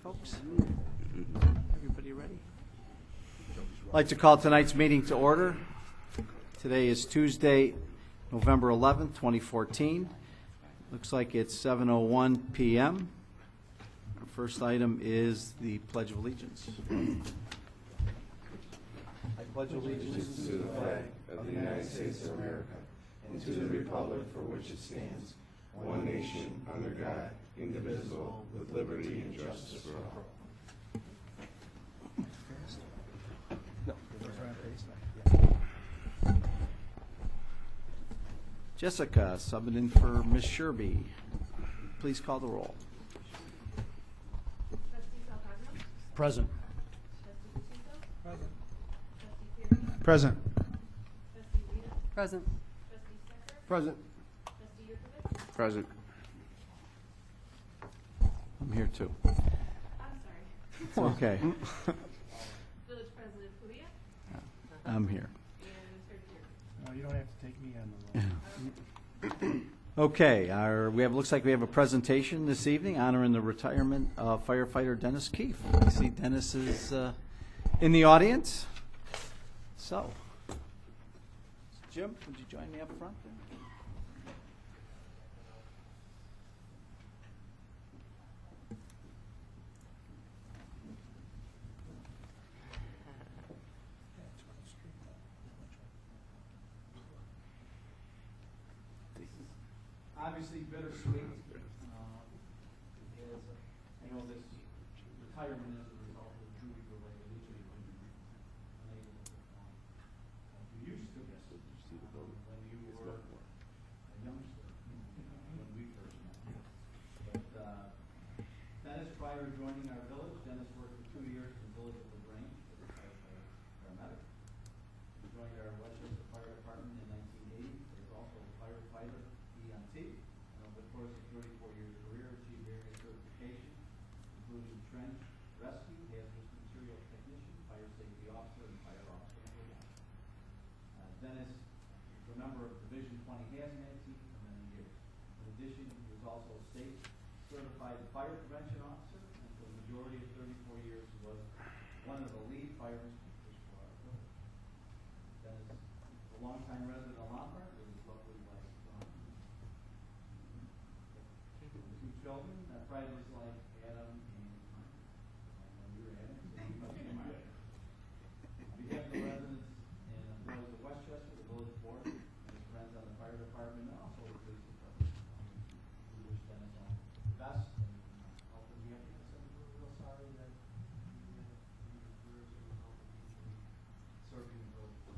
Folks, everybody ready? I'd like to call tonight's meeting to order. Today is Tuesday, November 11th, 2014. Looks like it's 7:01 p.m. Our first item is the Pledge of Allegiance. I pledge allegiance to the flag of the United States of America and to the republic for which it stands, one nation, under God, indivisible, with liberty and justice for all. Jessica, subbing in for Ms. Sherby. Please call the roll. Present. Present. Present. Present. Present. I'm here too. I'm sorry. It's okay. Village President Pulia I'm here. and Mr. Deere. No, you don't have to take me on the roll. Okay, looks like we have a presentation this evening honoring the retirement of firefighter Dennis Keefe. I see Dennis is in the audience. So, Jim, would you join me up front? Obviously bittersweet. I know this retirement is a result of Judy-related injury when you were unable to perform. You used to miss it when you were a youngster, when we first met. But Dennis, prior to joining our village, Dennis worked for 2 years in the village of LaGrange as a firefighter paramedic. He joined our Westchester Fire Department in 1980. He was also a firefighter EMT. Over the course of 34-year career, achieved various certifications, including trench rescue, hazardous material technician, fire safety officer, and fire officer. Dennis is a member of Division 20 hazmat team for many years. In addition, he was also a state certified fire prevention officer, and for the majority of 34 years, he was one of the lead fire inspectors for our village. Dennis is a longtime resident of Lombard with his lovely wife, Dawn. Two children, pride of his life, Adam and Mike. I know you're Adam, so you must be Mike. On behalf of the residents and employees of Westchester, the village board, and his friends on the fire department, and also the police department, we wish Dennis all the best, and hopefully we have to say we're real sorry that you had your careers as a result of injury serving the village.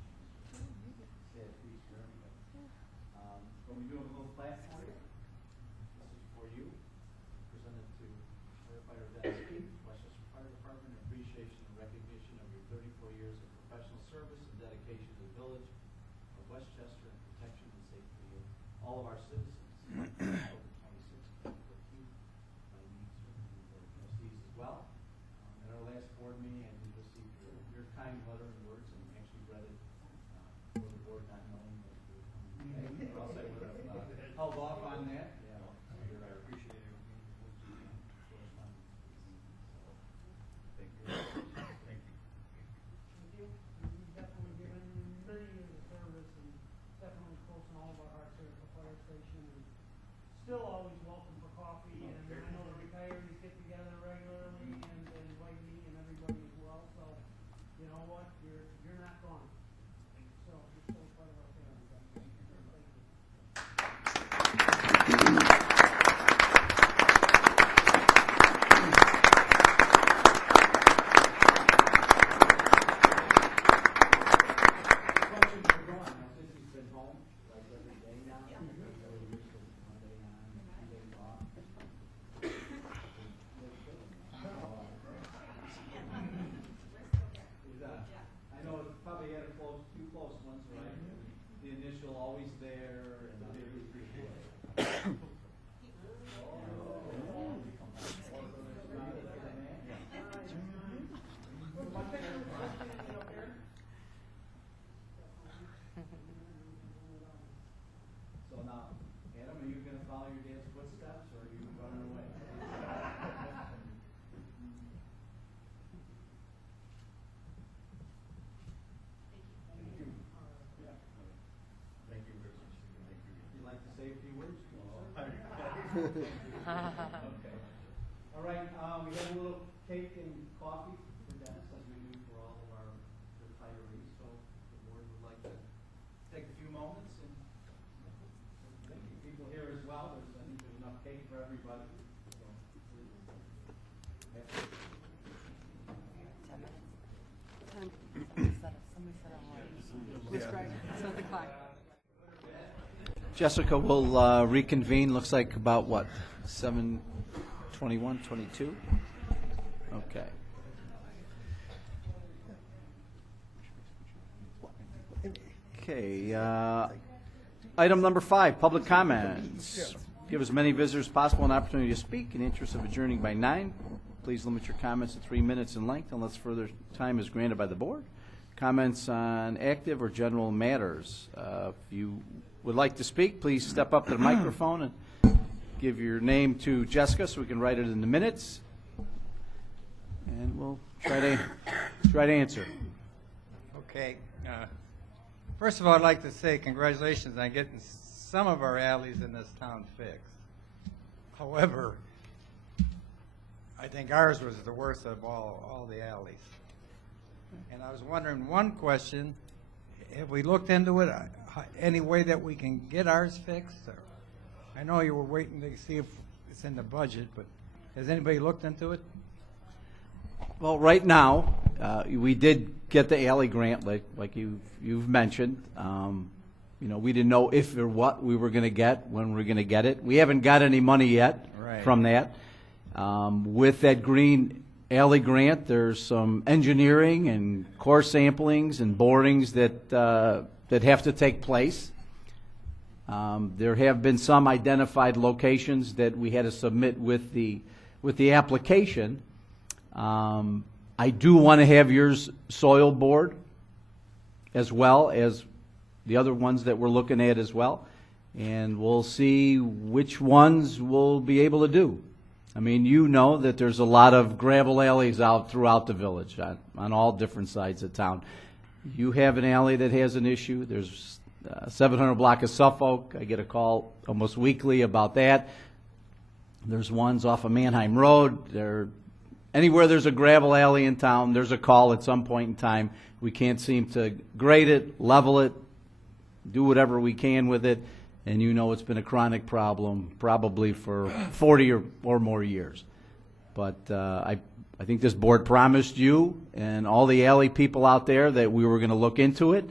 Sad piece for everybody. When we do a little class for you, this is for you, presented to firefighter Dennis Keefe, Westchester Fire Department, in appreciation and recognition of your 34 years of professional service and dedication to the village of Westchester and protection and safety of all of our citizens. Over 26, 14, by me, certainly the board of trustees as well. At our last board meeting, I did receive your kind letter and words, and actually read it for the board, not knowing that you were coming today, or else I would have held off on that. Yeah, I appreciate it. Thank you. Thank you. You've definitely given many years of service and definitely close in all of our hearts here at the fire station. And still always welcome for coffee. And I know the retirees get together regularly and invite me and everybody as well. So, you know what? You're not gone. So you're still part of our family. Thank you. Questions are gone. Since he's been home, like every day now. Yeah. We're used to 1 day on, 2 days off. I know it probably had a few close ones, right? The initial always there and the big appreciation. So now, Adam, are you going to follow your dad's footsteps, or are you running away? tonight, we have a little cake and coffee for Dennis, as we do for all of our retirees. So the board would like to take a few moments and thank you. People here as well. I think there's enough cake for everybody. So, please. Jessica will reconvene, looks like about what, 7:21, 22? Okay. Okay, item number 5, public comments. Give as many visitors as possible an opportunity to speak in the interest of adjourning by 9. Please limit your comments to 3 minutes in length unless further time is granted by the board. Comments on active or general matters. If you would like to speak, please step up to the microphone and give your name to Jessica so we can write it in the minutes. And we'll try to answer. Okay. First of all, I'd like to say congratulations on getting some of our alleys in this town fixed. However, I think ours was the worst of all the alleys. And I was wondering, one question, have we looked into it, any way that we can get ours fixed? Or, I know you were waiting to see if it's in the budget, but has anybody looked into it? Well, right now, we did get the alley grant, like you've mentioned. You know, we didn't know if or what we were going to get, when we were going to get it. We haven't got any money yet from that. With that green alley grant, there's some engineering and core samplings and borings that have to take place. There have been some identified locations that we had to submit with the application. I do want to have yours soil board as well as the other ones that we're looking at as well, and we'll see which ones we'll be able to do. I mean, you know that there's a lot of gravel alleys out throughout the village on all different sides of town. You have an alley that has an issue. There's 700 block of Suffolk. I get a call almost weekly about that. There's ones off of Manheim Road. Anywhere there's a gravel alley in town, there's a call at some point in time. We can't seem to grade it, level it, do whatever we can with it. And you know it's been a chronic problem probably for 40 or more years. But I think this board promised you and all the alley people out there that we were going to look into it.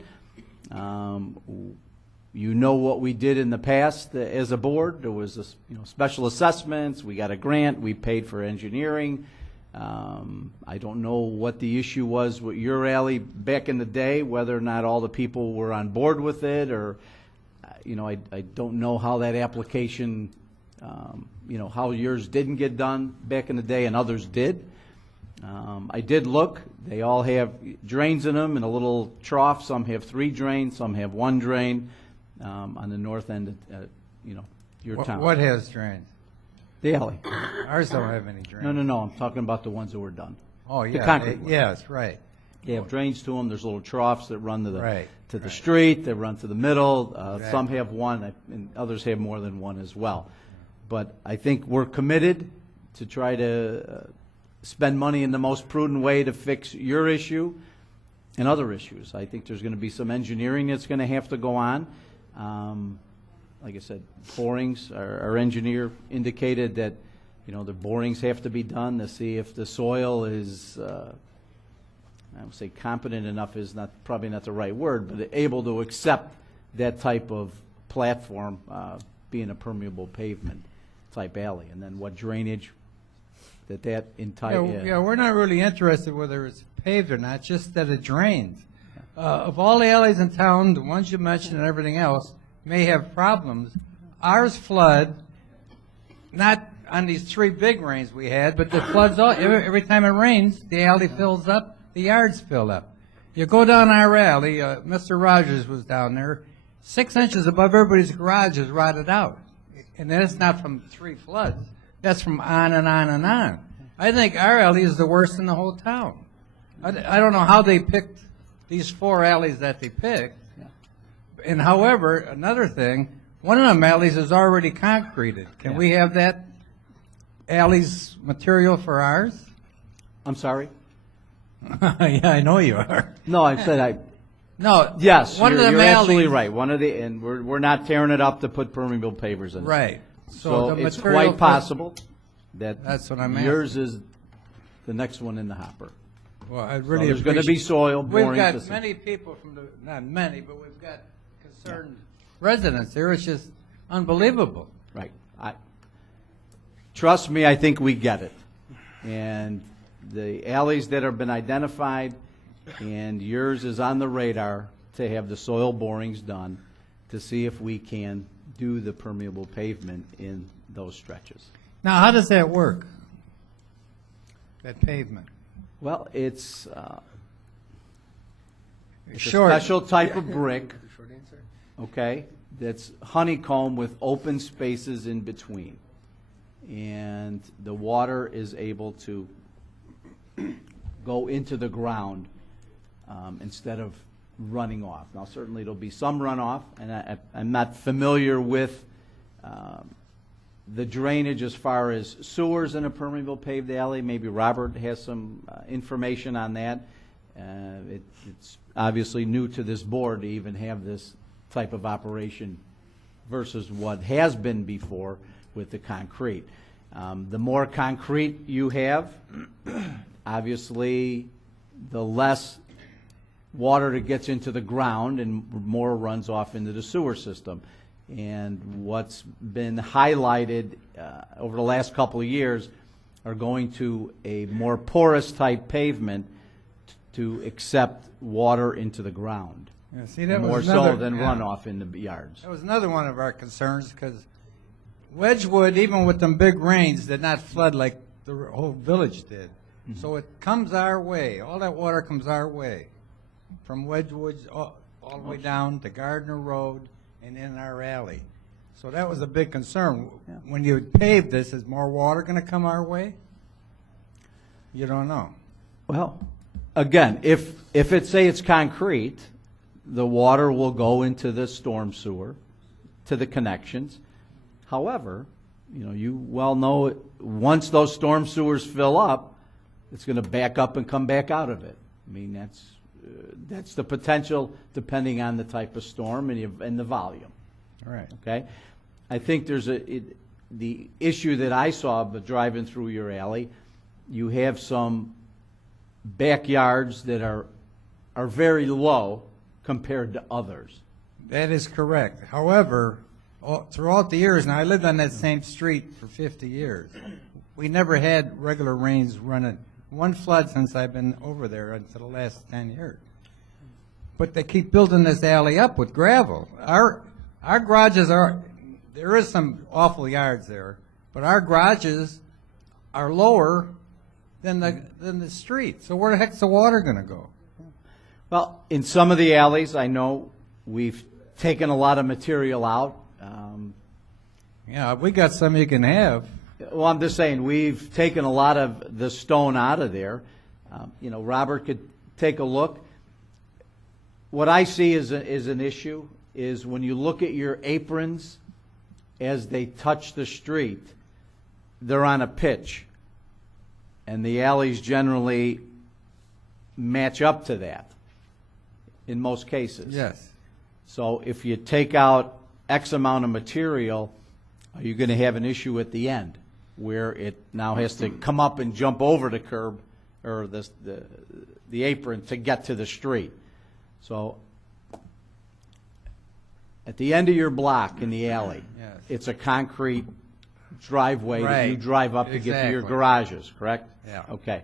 You know what we did in the past as a board. There was special assessments. We got a grant. We paid for engineering. I don't know what the issue was with your alley back in the day, whether or not all the people were on board with it, or I don't know how that application, how yours didn't get done back in the day and others did. I did look. They all have drains in them in a little trough. Some have 3 drains. Some have 1 drain on the north end of, your town. What has drains? The alley. Ours don't have any drains. No. I'm talking about the ones that were done. Oh, yeah. The concrete ones. Yes, right. They have drains to them. There's little troughs that run to the Right. street. They run to the middle. Exactly. Some have 1, and others have more than 1 as well. But I think we're committed to try to spend money in the most prudent way to fix your issue and other issues. I think there's going to be some engineering that's going to have to go on. Like I said, borings. Our engineer indicated that the borings have to be done to see if the soil is. I would say competent enough is probably not the right word, but able to accept that type of platform being a permeable pavement type alley, and then what drainage that entire. Yeah, we're not really interested whether it's paved or not, just that it drains. Of all the alleys in town, the ones you mentioned and everything else may have problems. Ours flood, not on these 3 big rains we had, but the floods, every time it rains, the alley fills up, the yards fill up. You go down our alley, Mr. Rogers was down there, 6 inches above everybody's garage is rotted out. And that's not from 3 floods. That's from on and on and on. I think our alley is the worst in the whole town. I don't know how they picked these 4 alleys that they picked. And however, another thing, one of them alleys is already concreted. Can we have that alleys material for ours? I'm sorry? Yeah, I know you are. No, I said No. yes, one of you're them absolutely alleys- right. And we're not tearing it up to put permeable pavers in it. Right. So the it's material quite possible that That's what I'm yours is the next one in the hopper. Well, I So really there's going to be soil We've boring. got many people from the, not many, but we've got concerned residents here. It's just unbelievable. Right. Trust me, I think we get it. And the alleys that have been identified, and yours is on the radar to have the soil borings done to see if we can do the permeable pavement in those stretches. Now, how does that work? That pavement? Well, it's a Short. special type of brick, okay, that's honeycomb with open spaces in between. And the water is able to go into the ground instead of running off. Now, certainly there'll be some runoff, and I'm not familiar with the drainage as far as sewers in a permeable paved alley. Maybe Robert has some information on that. It's obviously new to this board to even have this type of operation versus what has been before with the concrete. The more concrete you have, obviously, the less water that gets into the ground and more runs off into the sewer system. And what's been highlighted over the last couple of years are going to a more porous type pavement to accept water into the ground. Yeah, see, that More was so another, than yeah. runoff in the yards. That was another one of our concerns, because Wedgwood, even with them big rains, did not flood like the whole village did. Mm-hmm. So it comes our way. All that water comes our way, from Wedgwood all the way down to Gardner Road and in our alley. So that was a big concern. Yeah. When you pave this, is more water going to come our way? You don't know. Well, again, if it's concrete, the water will go into the storm sewer, to the connections. However, you well know once those storm sewers fill up, it's going to back up and come back out of it. I mean, that's the potential depending on the type of storm and the volume. All right. Okay, I think there's the issue that I saw but driving through your alley. You have some backyards that are very low compared to others. That is correct. However, throughout the years, and I lived on that same street for 50 years, we never had regular rains running. One flood since I've been over there until the last 10 years. But they keep building this alley up with gravel. Our garages there is some awful yards there, but our garages are lower than the street. So where the heck's the water going to go? Well, in some of the alleys, I know we've taken a lot of material out. Yeah, we got some you can have. Well, I'm just saying, we've taken a lot of the stone out of there. Robert could take a look. What I see is an issue is when you look at your aprons as they touch the street, they're on a pitch. And the alleys generally match up to that in most cases. Yes. So if you take out X amount of material, are you going to have an issue at the end where it now has to come up and jump over the curb or the apron to get to the street? So at the end of your block in the alley, Yes. it's a concrete driveway that you Right. drive up to get to your Exactly. garages, correct? Yeah. Okay.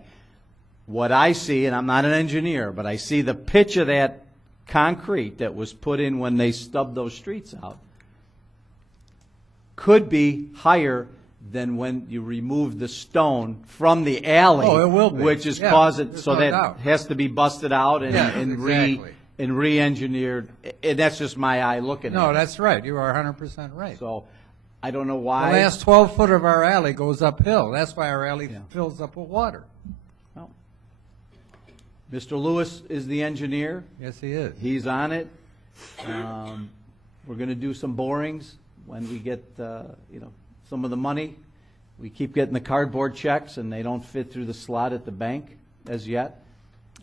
What I see, and I'm not an engineer, but I see the pitch of that concrete that was put in when they stubbed those streets out could be higher than when you remove the stone from the alley. Oh, it will be. Which is Yeah, causing, there's so no that doubt. has to be busted out and, Yes, and exactly. re-engineered. And that's just my eye looking at No, it. that's right. You are 100% right. So, I don't know The why. last 12 foot of our alley goes uphill. That's why our alley Yeah. fills up with water. Well, Mr. Lewis is the engineer. Yes, he is. He's on it. We're going to do some borings when we get, some of the money. We keep getting the cardboard checks, and they don't fit through the slot at the bank as yet.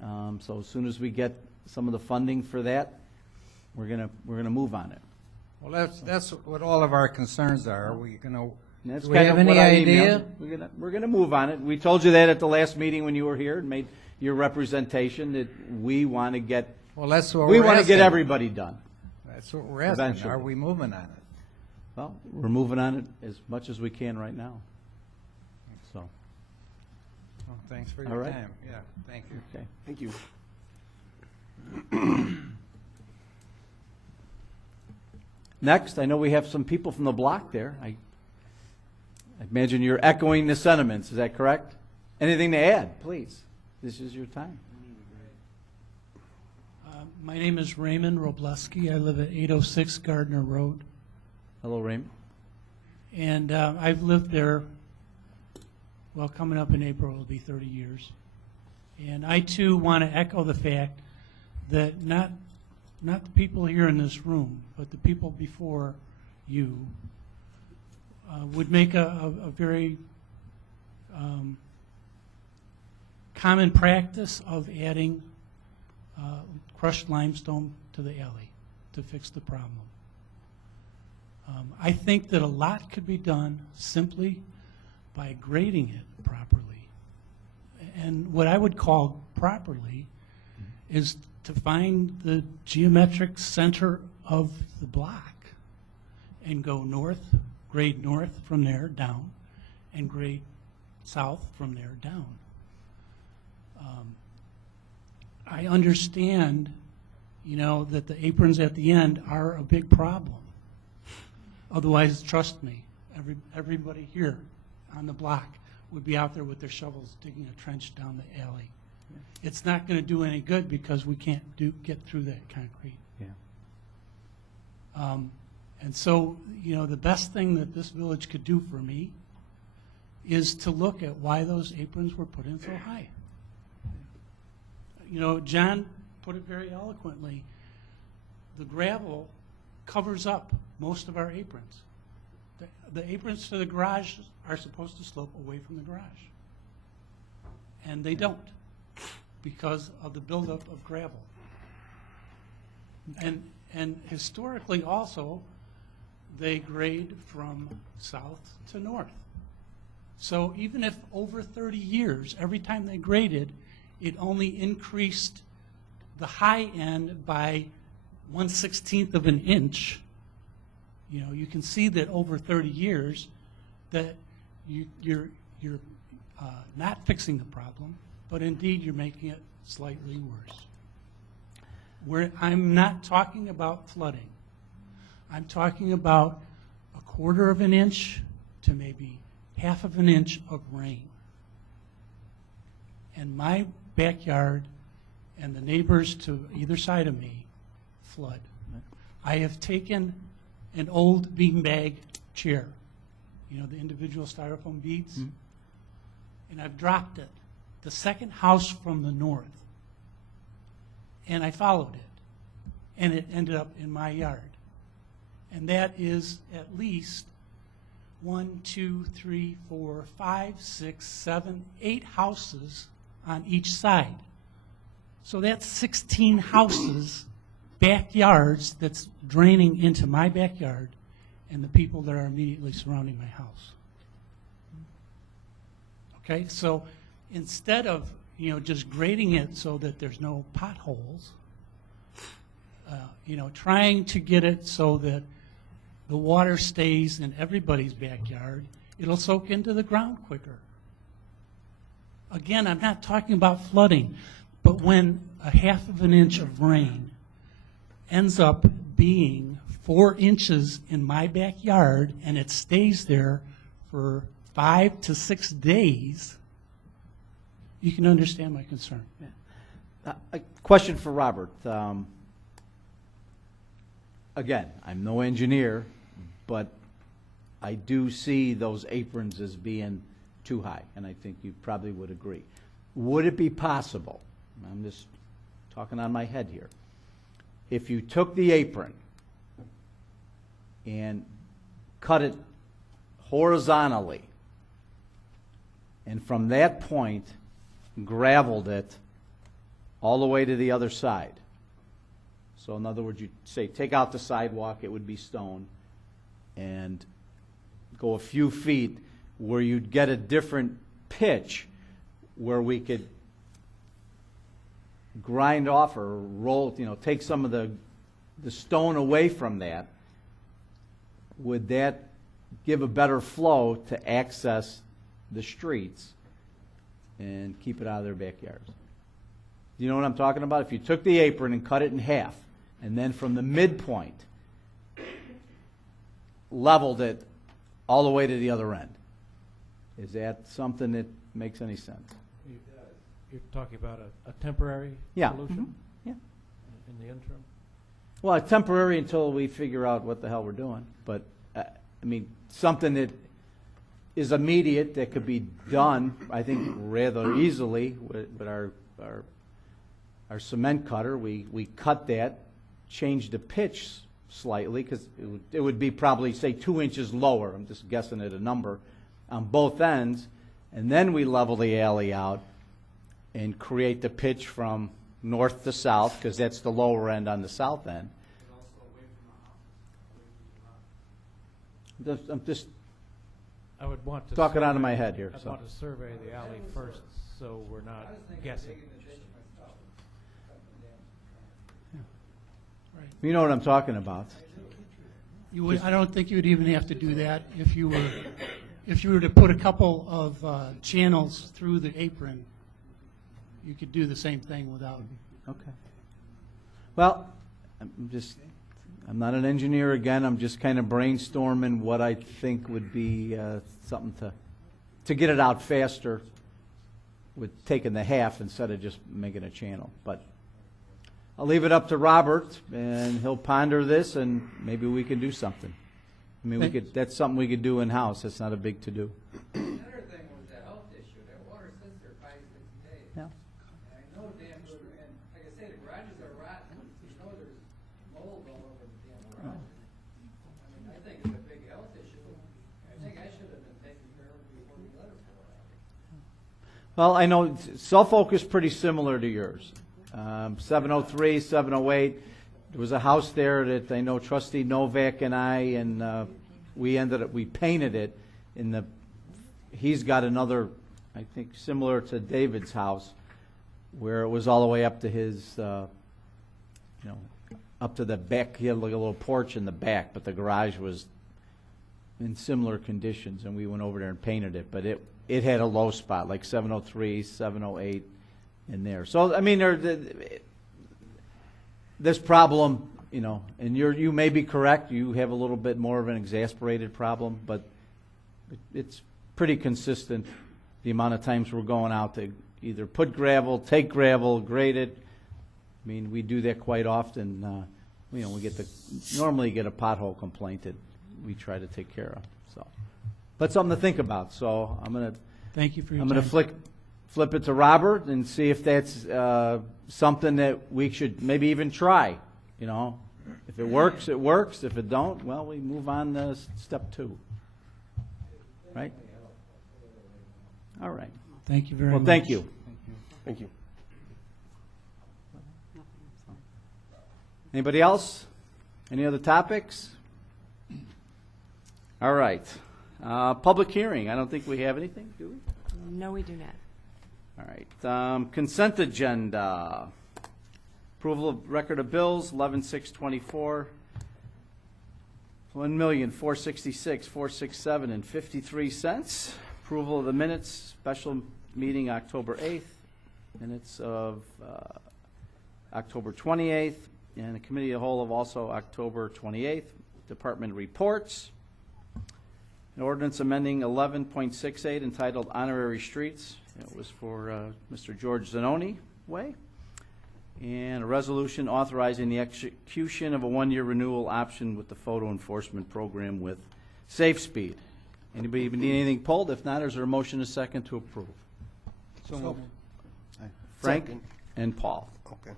So as soon as we get some of the funding for that, we're gonna move on it. Well, that's what all of our concerns are. Are we gonna, And that's do we kind have of what any I idea? emailed. We're gonna move on it. We told you that at the last meeting when you were here and made your representation that we want to get Well, that's what we we're want to get asking. everybody done. That's what we're asking. Eventually. Are we moving on it? Well, we're moving on it as much as we can right now. So, Well, thanks for All your right. time. Yeah, thank you. okay. Thank you. Next, I know we have some people from the block there. I imagine you're echoing the sentiments. Is that correct? Anything to add, please? This is your time. My name is Raymond Robleski. I live at 806 Gardner Road. Hello, Raymond. And I've lived there, well, coming up in April, it'll be 30 years. And I, too, want to echo the fact that not the people here in this room, but the people before you would make a very common practice of adding crushed limestone to the alley to fix the problem. I think that a lot could be done simply by grading it properly. And what I would call properly is to find the geometric center of the block and go north, grade north from there down, and grade south from there down. I understand, that the aprons at the end are a big problem. Otherwise, trust me, everybody here on the block would be out there with their shovels digging a trench down the alley. It's not going to do any good because we can't get through that concrete. Yeah. And so, the best thing that this village could do for me is to look at why those aprons were put in so high. John put it very eloquently. The gravel covers up most of our aprons. The aprons to the garage are supposed to slope away from the garage. And they don't because of the buildup of gravel. And historically also, they grade from south to north. So even if over 30 years, every time they graded, it only increased the high end by 1/16 of an inch, you can see that over 30 years that you're not fixing the problem, but indeed you're making it slightly worse. I'm not talking about flooding. I'm talking about 1/4 of an inch to maybe 1/2 of an inch of rain. And my backyard and the neighbors to either side of me flood. I have taken an old beanbag chair, the individual styrofoam beads, and I've dropped it, the second house from the north, and I followed it, and it ended up in my yard. And that is at least 1, 2, 3, 4, 5, 6, 7, 8 houses on each side. So that's 16 houses, backyards, that's draining into my backyard and the people that are immediately surrounding my house. Okay, so instead of just grading it so that there's no potholes, trying to get it so that the water stays in everybody's backyard, it'll soak into the ground quicker. Again, I'm not talking about flooding, but when 1/2 of an inch of rain ends up being 4 inches in my backyard and it stays there for 5 to 6 days, you can understand my concern. A question for Robert. Again, I'm no engineer, but I do see those aprons as being too high, and I think you probably would agree. Would it be possible, I'm just talking on my head here, if you took the apron and cut it horizontally and from that point, gravelled it all the way to the other side. So in other words, you say, take out the sidewalk, it would be stone, and go a few feet where you'd get a different pitch where we could grind off or roll, take some of the stone away from that. Would that give a better flow to access the streets and keep it out of their backyards? You know what I'm talking about? If you took the apron and cut it in half, and then from the midpoint, leveled it all the way to the other end. Is that something that makes any sense? You're talking about a temporary Yeah. solution Yeah. in the interim? Well, temporary until we figure out what the hell we're doing. But, something that is immediate that could be done, I think, rather easily with our cement cutter. We cut that, changed the pitch slightly, because it would be probably, say, 2 inches lower. I'm just guessing at a number on both ends. And then we level the alley out and create the pitch from north to south, because that's the lower end on the south end. I'm just I would want to. talking out of survey- my head here. I'd So. want to survey the alley first, so we're not guessing. You know what I'm talking about. I don't think you would even have to do that if you were to put a couple of channels through the apron. You could do the same thing without. Okay. Well, I'm not an engineer again. I'm just kind of brainstorming what I think would be something to get it out faster with taking the half instead of just making a channel. But I'll leave it up to Robert, and he'll ponder this, and maybe we can do something. That's something we could do in-house. That's not a big to-do. Another thing was the health issue. That water sits there 5-6 days. Yeah. And I know damn good, and like I say, the garages are rotten. You know there's mold all over the damn garage. I think it's a big health issue. I think I should have been taking care of it before we let it pour out. Well, I know Suffolk is pretty similar to yours. 703, 708. There was a house there that I know Trustee Novak and I, and we painted it. He's got another, I think, similar to David's house, where it was all the way up to his, up to the back. He had like a little porch in the back, but the garage was in similar conditions, and we went over there and painted it. But it had a low spot, like 703, 708 in there. So, this problem, and you may be correct, you have a little bit more of an exasperated problem, but it's pretty consistent, the amount of times we're going out to either put gravel, take gravel, grade it. We do that quite often. We normally get a pothole complaint that we try to take care of. So, but something to think about. So Thank you for your I'm time. going to flip it to Robert and see if that's something that we should maybe even try. If it works, it works. If it don't, well, we move on to step 2. Right? All right. Thank you very much. Well, thank you. Thank you. Anybody else? Any other topics? All right. Public hearing. I don't think we have anything, do we? No, we do not. All right. Consent agenda. Approval of record of bills, 11/6/24, $1,466,467 and 53 cents. Approval of the minutes, special meeting October 8th, minutes of October 28th, and the committee of the whole of also October 28th. Department reports. An ordinance amending 11.68 entitled Honorary Streets. It was for Mr. George Zanoni Way. And a resolution authorizing the execution of a 1-year renewal option with the photo enforcement program with Safe Speed. Anybody even need anything pulled? If not, is there a motion and a second to approve? So moved. Frank Second. and Paul. Okay.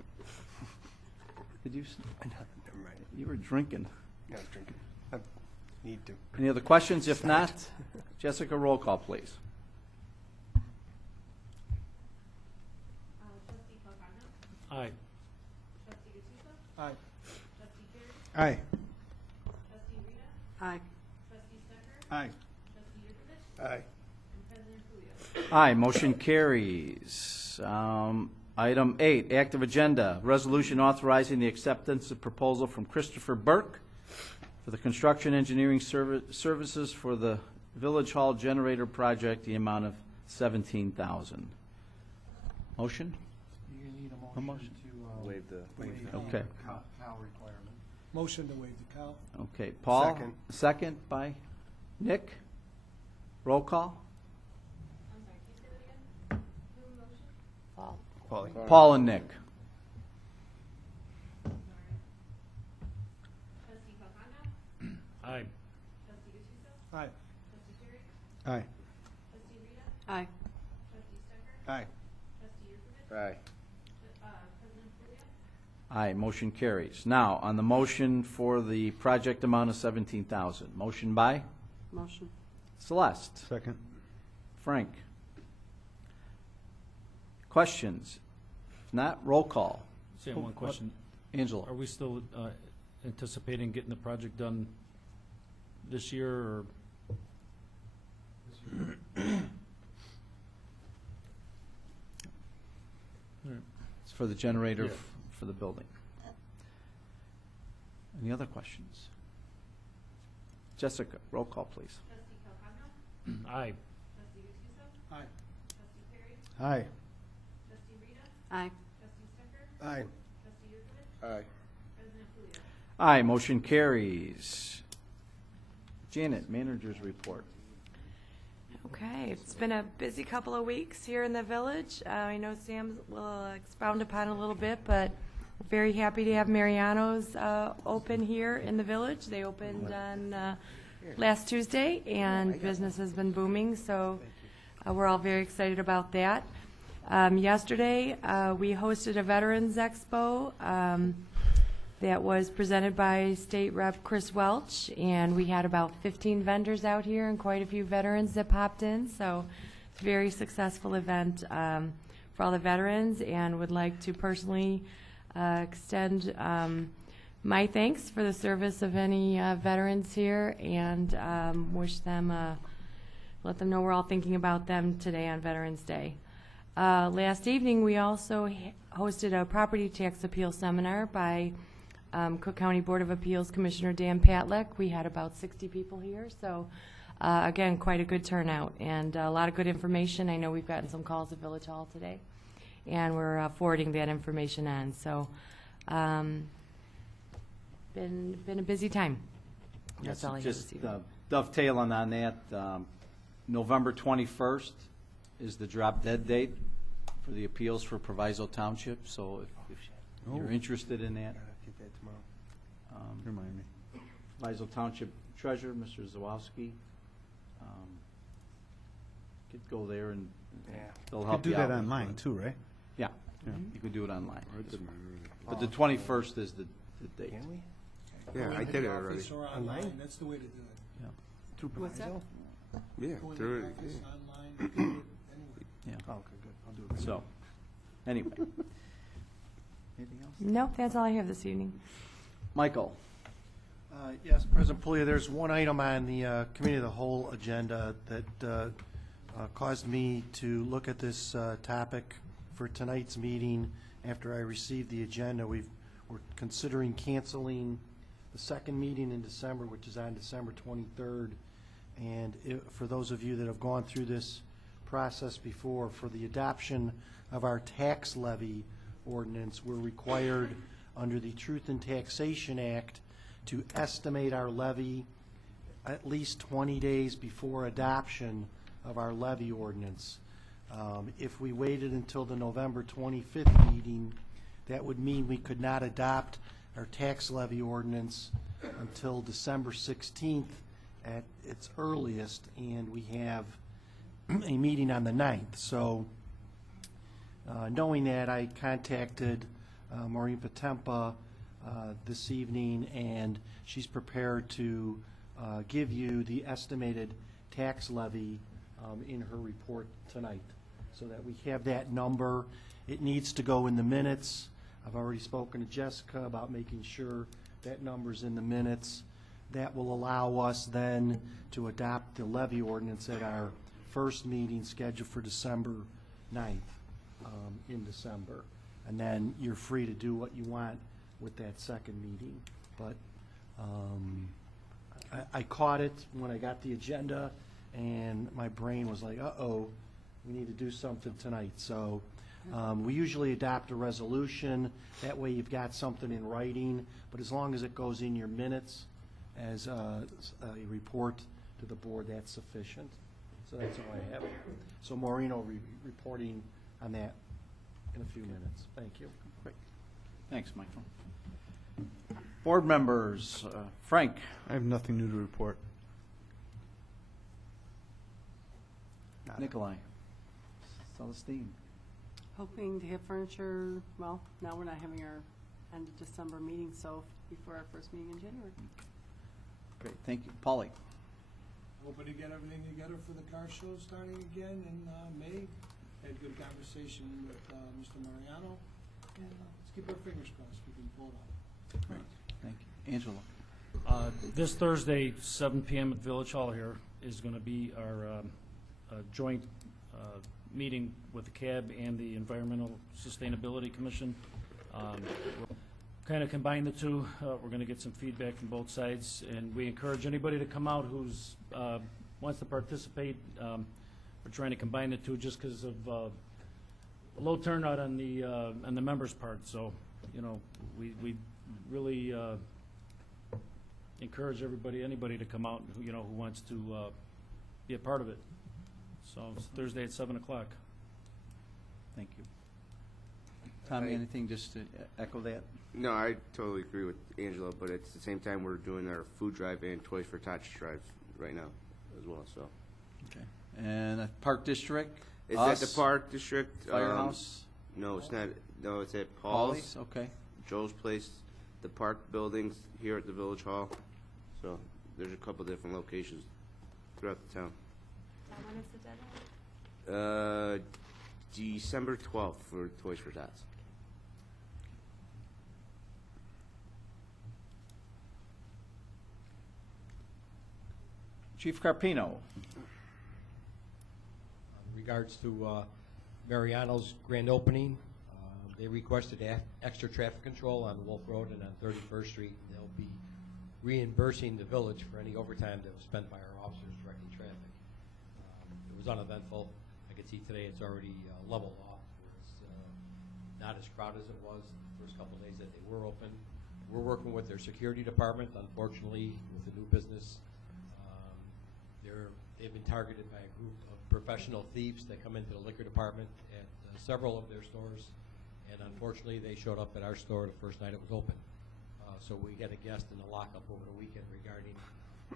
Did you? Never mind. You were drinking. Yeah, I was drinking. I need to. Any other questions? If not, Jessica, roll call, please. Aye. Trustee Perry? Aye. Trustee Rita? Aye. Trustee Stecker? Aye. Trustee Yurkovich? Aye. And President Puya. Aye, motion carries. Item 8, active agenda, resolution authorizing the acceptance of proposal from Christopher Burke for the construction engineering services for the Village Hall generator project, the amount of $17,000. Motion? You need a A motion motion. to Waive the- Okay. cow requirement. Motion to waive the cow. Okay, Paul? Second. Second by Nick? Roll call? I'm sorry, can you say that again? Who motion? Paulie. Paul and Nick. Sorry. Trustee Pagano? Aye. Trustee Gattuso? Aye. Trustee Perry? Aye. Trustee Rita? Aye. Trustee Stecker? Aye. Trustee Yurkovich? Aye. President Puya. Aye, motion carries. Now, on the motion for the project amount of $17,000. Motion by Motion. Celeste. Second. Frank. Questions? If not, roll call. Sam, one question. Angela. Are we still anticipating getting the project done this year, or? It's for the generator Yeah. for the building. Any other questions? Jessica, roll call, please. Trustee Pagano? Aye. Trustee Gattuso? Aye. Trustee Perry? Aye. Trustee Rita? Aye. Trustee Stecker? Aye. Trustee Yurkovich? Aye. President Puya. Aye, motion carries. Janet, manager's report. Okay, it's been a busy couple of weeks here in the village. I know Sam will expound upon it a little bit, but very happy to have Mariano's open here in the village. They opened on last Tuesday, and business has been booming, so we're all very excited about that. Yesterday, we hosted a Veterans Expo that was presented by State Rep Chris Welch, and we had about 15 vendors out here and quite a few veterans that popped in, so it's a very successful event for all the veterans, and would like to personally extend my thanks for the service of any veterans here, and wish them, let them know we're all thinking about them today on Veterans Day. Last evening, we also hosted a property tax appeal seminar by Cook County Board of Appeals Commissioner Dan Patlick. We had about 60 people here, so again, quite a good turnout and a lot of good information. I know we've gotten some calls at Village Hall today, and we're forwarding that information on. So, been a busy time. That's all I have to Just see. dovetailing on that, November 21st is the drop dead date for the appeals for Proviso Township, so if you're interested in that, Get that tomorrow. Remind me. Proviso Township Treasurer, Mr. Zawowski, could go there and Yeah. they'll You help could you do out. that with online what- too, right? Yeah, Yeah. you could do it online. But Oh. the 21st is the date. Can we? Yeah, I did it already. Online? That's the way to do it. Yeah. Through What's that? Proviso? Yeah, Go in through the it. office, yeah. online, you can do it anywhere. Yeah. Oh, okay, good. I'll do it. So, anyway. Anything else? Nope, that's all I have this evening. Michael? Yes, President Pulia, there's one item on the Committee of the Whole agenda that caused me to look at this topic for tonight's meeting. After I received the agenda, we're considering canceling the second meeting in December, which is on December 23rd. And for those of you that have gone through this process before, for the adoption of our tax levy ordinance, we're required under the Truth in Taxation Act to estimate our levy at least 20 days before adoption of our levy ordinance. If we waited until the November 25th meeting, that would mean we could not adopt our tax levy ordinance until December 16th at its earliest, and we have a meeting on the 9th. So knowing that, I contacted Maureen Potempa this evening, and she's prepared to give you the estimated tax levy in her report tonight, so that we have that number. It needs to go in the minutes I've already spoken to Jessica about making sure that number's in the minutes. That will allow us then to adopt the levy ordinance at our first meeting scheduled for December 9th, in December. And then you're free to do what you want with that second meeting. But I caught it when I got the agenda, and my brain was like, uh-oh, we need to do something tonight. So we usually adopt a resolution. That way you've got something in writing, but as long as it goes in your minutes as a report to the board, that's sufficient. So that's all I have. So Maureen will be reporting on that in a few minutes. Thank you. Great. Thanks, Michael. Board members, Frank. I have nothing new to report. Nikolai. Celestine. Hoping to have furniture, well, now we're not having our end of December meeting, so before our first meeting in January. Great, thank you. Polly. Hoping to get everything together for the car show starting again in May. Had a good conversation with Mr. Mariano, and let's keep our fingers crossed we can pull it off. Great, thank you. Angela. This Thursday, 7 p.m. at Village Hall here is going to be our joint meeting with the CAB and the Environmental Sustainability Commission. Kind of combine the two. We're going to get some feedback from both sides, and we encourage anybody to come out who's wants to participate. We're trying to combine the two just because of low turnout on the members' part. So, you know, we really encourage anybody to come out, who wants to be a part of it. So it's Thursday at 7 o'clock. Thank you. Tommy, anything just to echo that? No, I totally agree with Angela, but at the same time, we're doing our food drive and Toys for Tots drive right now as well, so. Okay. And Park District? Is us, that the Park District? Firehouse? No, it's not. No, it's at Paul's. Okay. Joe's Place, the park buildings here at the Village Hall. So there's a couple different locations throughout the town. When is the deadline? December 12th for Toys for Tots. Chief Carpino. In regards to Mariano's grand opening, they requested extra traffic control on Wolf Road and on 31st Street. They'll be reimbursing the village for any overtime that was spent by our officers directing traffic. It was uneventful. I can see today it's already leveled off. It's not as crowded as it was the first couple of days that they were open. We're working with their security department. Unfortunately, with the new business, they've been targeted by a group of professional thieves that come into the liquor department at several of their stores, and unfortunately they showed up at our store the first night it was open. So we had a guest in the lockup over the weekend regarding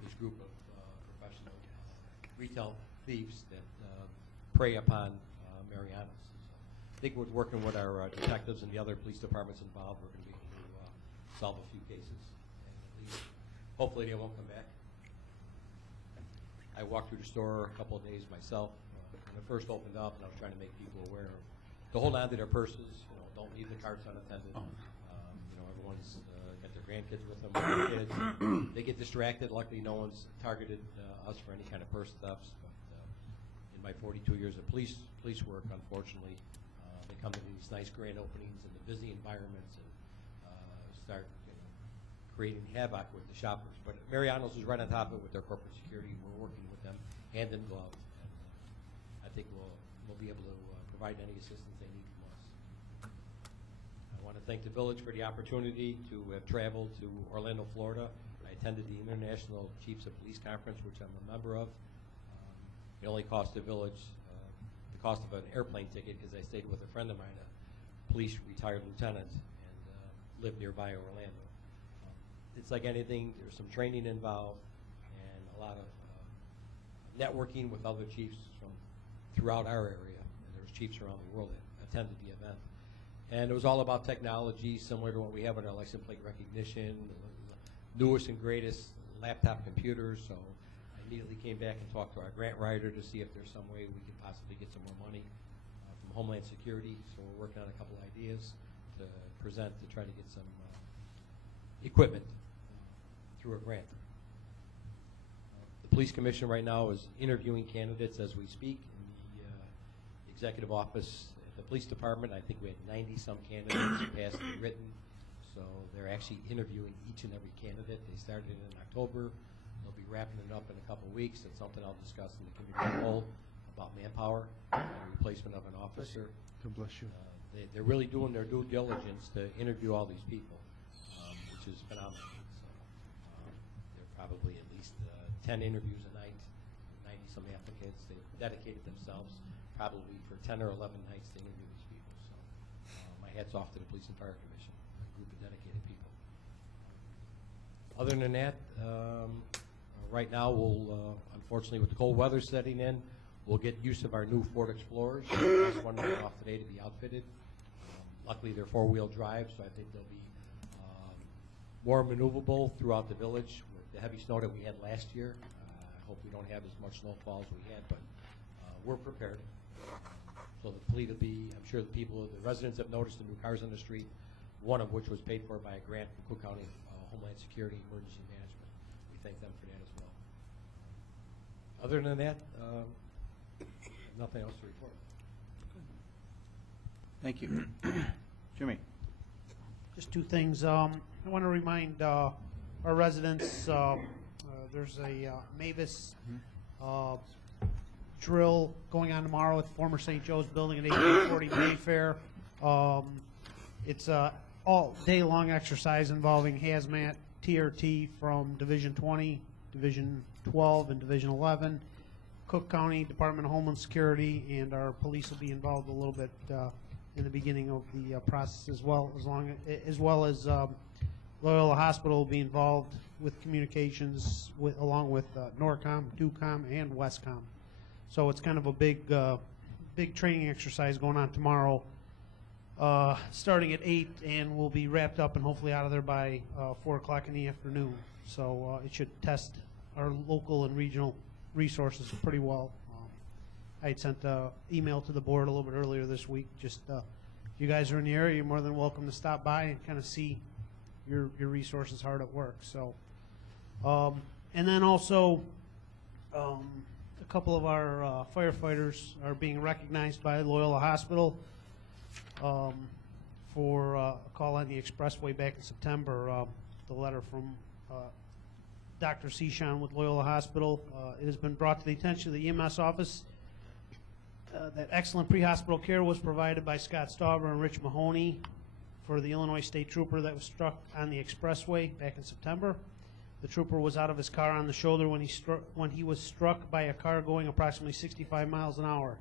this group of professional retail thieves that prey upon Mariano's. So I think we're working with our detectives and the other police departments involved. We're going to be able to solve a few cases, and at least hopefully they won't come back. I walked through the store a couple of days myself when it first opened up, and I was trying to make people aware to hold on to their purses. Don't leave the carts unattended. Everyone's got their grandkids with them, or their kids. They get distracted. Luckily, no one's targeted us for any kind of purse thefts. But in my 42 years of police work, unfortunately, they come to these nice grand openings and the busy environments and start creating havoc with the shoppers. But Mariano's is right on top of it with their corporate security. We're working with them hand in glove, and I think we'll be able to provide any assistance they need from us. I want to thank the village for the opportunity to have traveled to Orlando, Florida. I attended the International Chiefs of Police Conference, which I'm a member of. It only cost the village the cost of an airplane ticket because I stayed with a friend of mine, a police retired lieutenant, and lived nearby Orlando. It's like anything, there's some training involved and a lot of networking with other chiefs from throughout our area. And there's chiefs around the world that attended the event. And it was all about technology, similar to what we have with our license plate recognition, the newest and greatest laptop computers. So I immediately came back and talked to our grant writer to see if there's some way we could possibly get some more money from Homeland Security. So we're working on a couple ideas. to present to try to get some equipment through a grant. The police commission right now is interviewing candidates as we speak. In the executive office at the police department, I think we had 90-some candidates passed and written. So they're actually interviewing each and every candidate. They started it in October. They'll be wrapping it up in a couple of weeks. That's something I'll discuss in the committee of the whole about manpower and replacement of an officer. God bless you. They're really doing their due diligence to interview all these people, which is phenomenal. So there are probably at least 10 interviews a night, 90-some applicants. They've dedicated themselves probably for 10 or 11 nights to interview these people. So my hat's off to the Police and Fire Commission, a group of dedicated people. Other than that, right now we'll, unfortunately with the cold weather setting in, we'll get use of our new Ford Explorers. This one went off today to be outfitted. Luckily they're four-wheel drive, so I think they'll be more maneuverable throughout the village with the heavy snow that we had last year. I hope we don't have as much snowfall as we had, but we're prepared. So the fleet will be, I'm sure the residents have noticed the new cars on the street, one of which was paid for by a grant from Cook County Homeland Security Emergency Management. We thank them for that as well. Other than that, nothing else to report. Thank you. Jimmy? Just two things. I want to remind our residents, there's a Mavis drill going on tomorrow at the former St. Joe's building at 1840 Mayfair. It's a all-day-long exercise involving hazmat, TRT from Division 20, Division 12, and Division 11. Cook County Department of Homeland Security and our police will be involved a little bit in the beginning of the process as well as Loyola Hospital will be involved with communications along with NORCOM, DUCOM, and WESCOM. So it's kind of a big training exercise going on tomorrow, starting at 8, and we'll be wrapped up and hopefully out of there by 4 o'clock in the afternoon. So it should test our local and regional resources pretty well. I had sent an email to the board a little bit earlier this week. Just if you guys are in the area, you're more than welcome to stop by and kind of see your resources hard at work. So, and then also a couple of our firefighters are being recognized by Loyola Hospital for a call on the expressway back in September. The letter from Dr. Seshan with Loyola Hospital. It has been brought to the attention of the EMS office that excellent pre-hospital care was provided by Scott Stauber and Rich Mahoney for the Illinois State Trooper that was struck on the expressway back in September. The trooper was out of his car on the shoulder when he was struck by a car going approximately 65 miles an hour.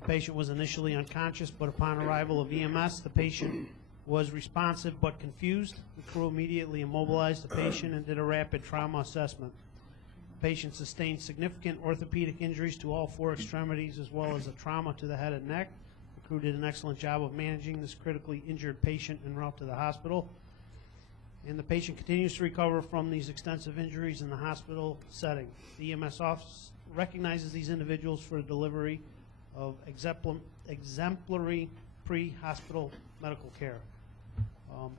The patient was initially unconscious, but upon arrival of EMS, the patient was responsive but confused. The crew immediately immobilized the patient and did a rapid trauma assessment. The patient sustained significant orthopedic injuries to all 4 extremities as well as a trauma to the head and neck. The crew did an excellent job of managing this critically injured patient en route to the hospital. And the patient continues to recover from these extensive injuries in the hospital setting. The EMS office recognizes these individuals for the delivery of exemplary pre-hospital medical care.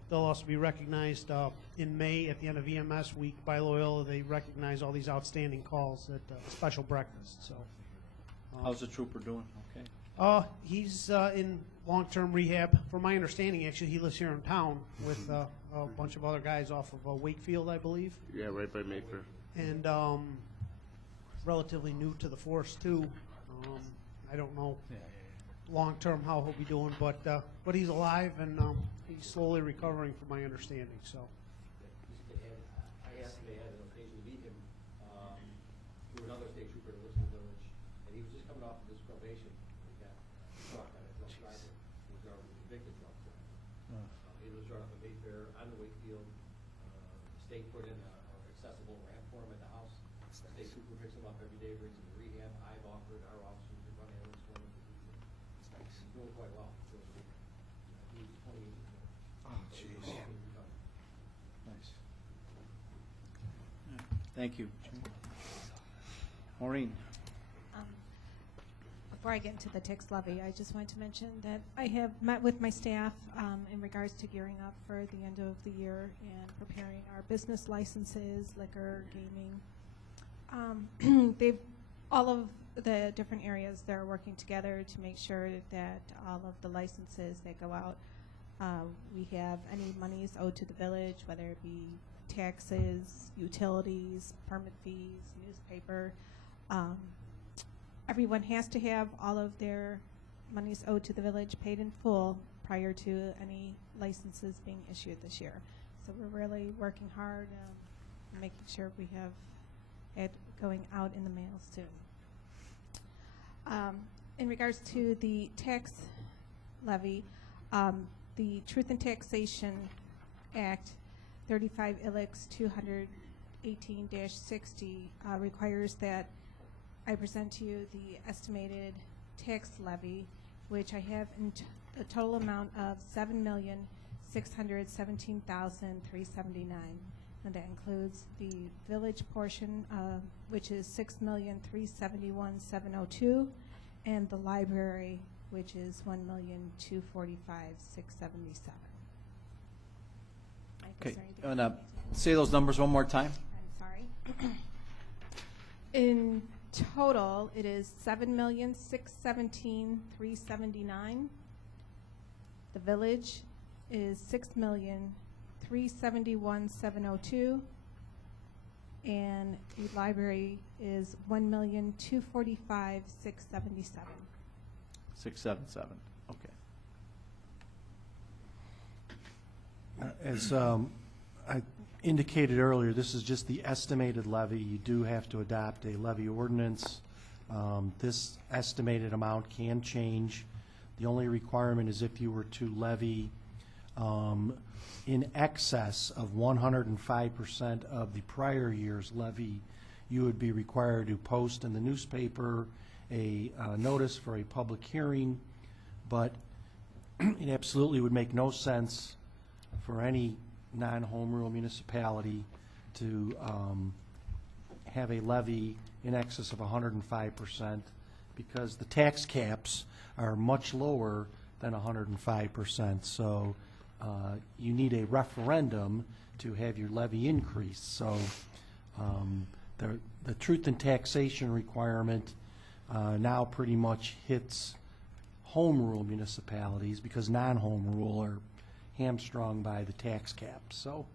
They'll also be recognized in May at the end of EMS week by Loyola. They recognize all these outstanding calls at special breakfast. So, How's the trooper doing? Okay. He's in long-term rehab. From my understanding, actually, he lives here in town with a bunch of other guys off of Wakefield, I believe. Yeah, right by Mayfair. And relatively new to the force too. I don't know long-term how he'll be doing, but he's alive and he's slowly recovering from my understanding. So. I yesterday had an occasion to meet him through another state trooper that lives in the village, and he was just coming off of his probation. He got struck on a drunk driver. He was already a convicted drunk driver. He was drawn up in Mayfair on the Wakefield. The state put in an accessible ramp for him at the house. The state trooper picks him up every day, brings him to rehab. I've offered our officers to run errands for him. He's doing quite well. He's 20 years old. Oh, jeez. Nice. Thank you. Maureen. before I get into the tax levy, I just wanted to mention that I have met with my staff in regards to gearing up for the end of the year and preparing our business licenses, liquor, gaming. All of the different areas, they're working together to make sure that all of the licenses that go out, we have any monies owed to the village, whether it be taxes, utilities, permit fees, newspaper. Everyone has to have all of their monies owed to the village paid in full prior to any licenses being issued this year. So we're really working hard, making sure we have it going out in the mail soon. In regards to the tax levy, the Truth in Taxation Act 35 ILX 218-60 requires that I present to you the estimated tax levy, which I have in a total amount of $7,617,379, and that includes the village portion, which is $6,371,702, and the library, which is $1,245,677. Okay, and say those numbers one more time. I'm sorry. In total, it is $7,617,379. The village is $6,371,702, and the library is $1,245,677. 677. Okay. As I indicated earlier, this is just the estimated levy. You do have to adopt a levy ordinance. This estimated amount can change. The only requirement is if you were to levy in excess of 105% of the prior year's levy, you would be required to post in the newspaper a notice for a public hearing, but it absolutely would make no sense for any non-home rule municipality to have a levy in excess of 105%, because the tax caps are much lower than 105%. So you need a referendum to have your levy increased. So the truth in taxation requirement now pretty much hits home rule municipalities, because non-home rule are hamstrung by the tax cap. So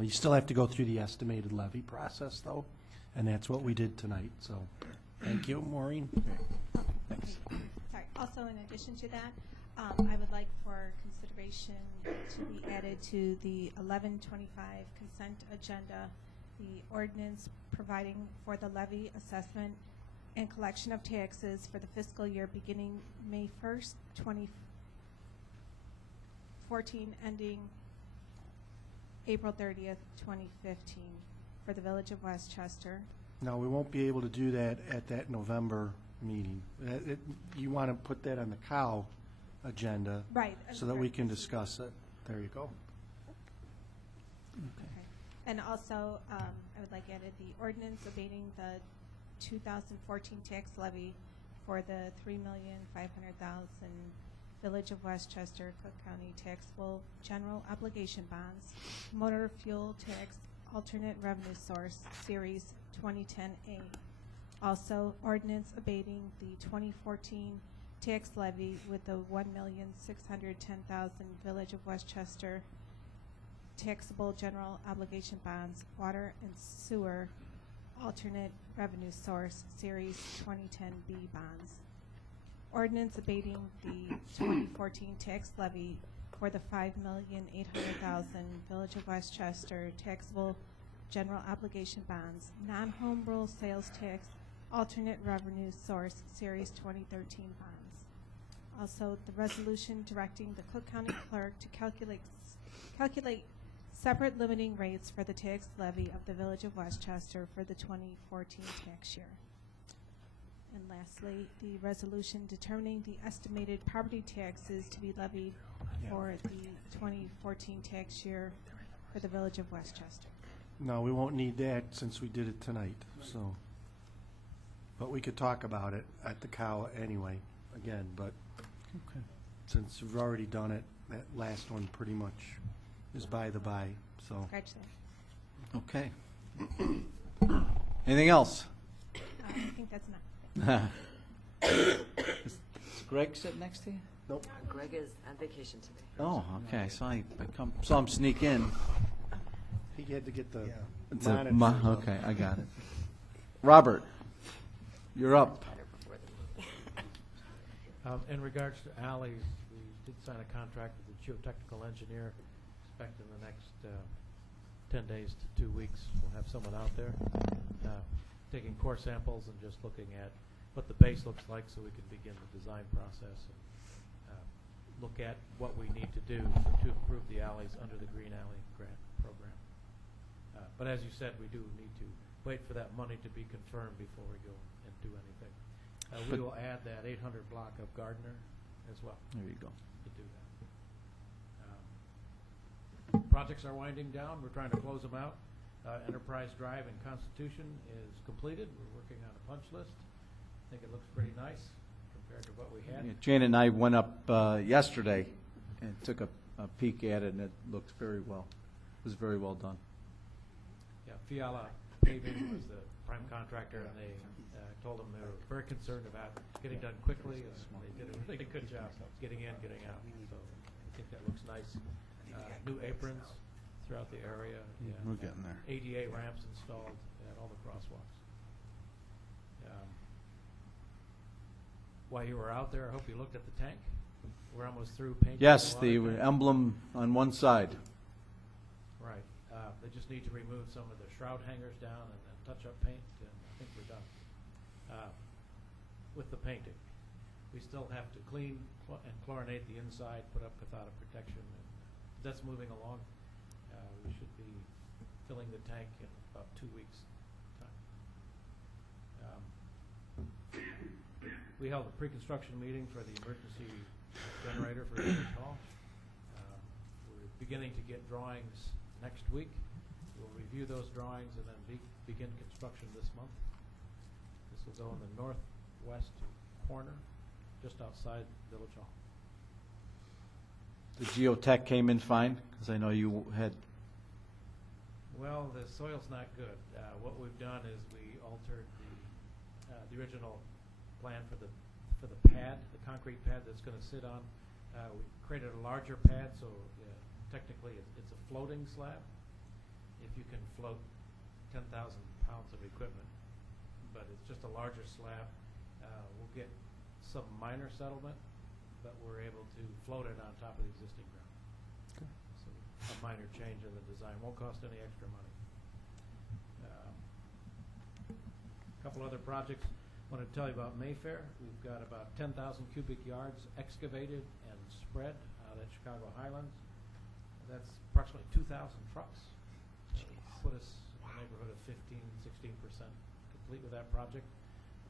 you still have to go through the estimated levy process, though, and that's what we did tonight. So thank you, Maureen. Thanks. Sorry. Also, in addition to that, I would like for consideration to be added to the 1125 consent agenda, the ordinance providing for the levy assessment and collection of taxes for the fiscal year beginning May 1st, 2014, ending April 30th, 2015, for the Village of Westchester. No, we won't be able to do that at that November meeting. You want to put that on the cow agenda, Right. so that we can discuss it. There you go. Okay. And also, I would like added the ordinance abating the 2014 tax levy for the $3,500,000 Village of Westchester, Cook County taxable general obligation bonds, motor fuel tax alternate revenue source, Series 2010A. Also, ordinance abating the 2014 tax levy with the $1,610,000 Village of Westchester taxable general obligation bonds, water and sewer alternate revenue source, Series 2010B bonds. Ordinance abating the 2014 tax levy for the $5,800,000 Village of Westchester taxable general obligation bonds, non-home rule sales tax alternate revenue source, Series 2013 bonds. Also, the resolution directing the Cook County clerk to calculate separate limiting rates for the tax levy of the Village of Westchester for the 2014 tax year. And lastly, the resolution determining the estimated property taxes to be levied for the 2014 tax year for the Village of Westchester. No, we won't need that since we did it tonight, so. But we could talk about it at the cow anyway. again, but Okay. since we've already done it, that last one pretty much is by the by, so. Congratulations. Okay. Anything else? I think that's enough. Is Greg sitting next to you? Nope. Greg is on vacation today. Oh, okay, saw him sneak in. He had to get the It's a monitors up. Okay, I got it. Robert, you're up. In regards to alleys, we did sign a contract with the geotechnical engineer. Expect in the next 10 days to 2 weeks, we'll have someone out there taking core samples and just looking at what the base looks like so we can begin the design process and look at what we need to do to improve the alleys under the Green Alley Grant Program. But as you said, we do need to wait for that money to be confirmed before we go and do anything. We will add that 800 block of Gardner as well There you go. to do that. Projects are winding down. We're trying to close them out. Enterprise Drive in Constitution is completed. We're working on a punch list. I think it looks pretty nice compared to what we had. Yeah, Jane and I went up yesterday and took a peek at it, and it looked very well. It was very well done. Yeah, Fiala Paving was the prime contractor, and they told them they were very concerned about getting done quickly, and they did a really good job getting in, getting out. So I think that looks nice. New aprons throughout the area. We're getting there. ADA ramps installed at all the crosswalks. While you were out there, I hope you looked at the tank. We're almost through painting. Yes, a lot the of tanks. emblem on one side. Right. They just need to remove some of the shroud hangers down and then touch up paint, and I think we're done with the painting. We still have to clean and chlorinate the inside, put up cathodic protection, and that's moving along. We should be filling the tank in about 2 weeks' time. We held a pre-construction meeting for the emergency generator for Village Hall. We're beginning to get drawings next week. We'll review those drawings and then begin construction this month. This will go in the northwest corner, just outside Village Hall. The geotech came in fine, because I know you had. Well, the soil's not good. What we've done is we altered the original plan for the pad, the concrete pad that's going to sit on. We created a larger pad, so technically it's a floating slab. If you can float 10,000 pounds of equipment, but it's just a larger slab. We'll get some minor settlement, but we're able to float it on top of the existing ground. Okay. So a minor change in the design won't cost any extra money. A couple other projects. I want to tell you about Mayfair. We've got about 10,000 cubic yards excavated and spread out at Chicago Highlands. That's approximately 2,000 trucks. Put us in the neighborhood of 15-16% complete with that project.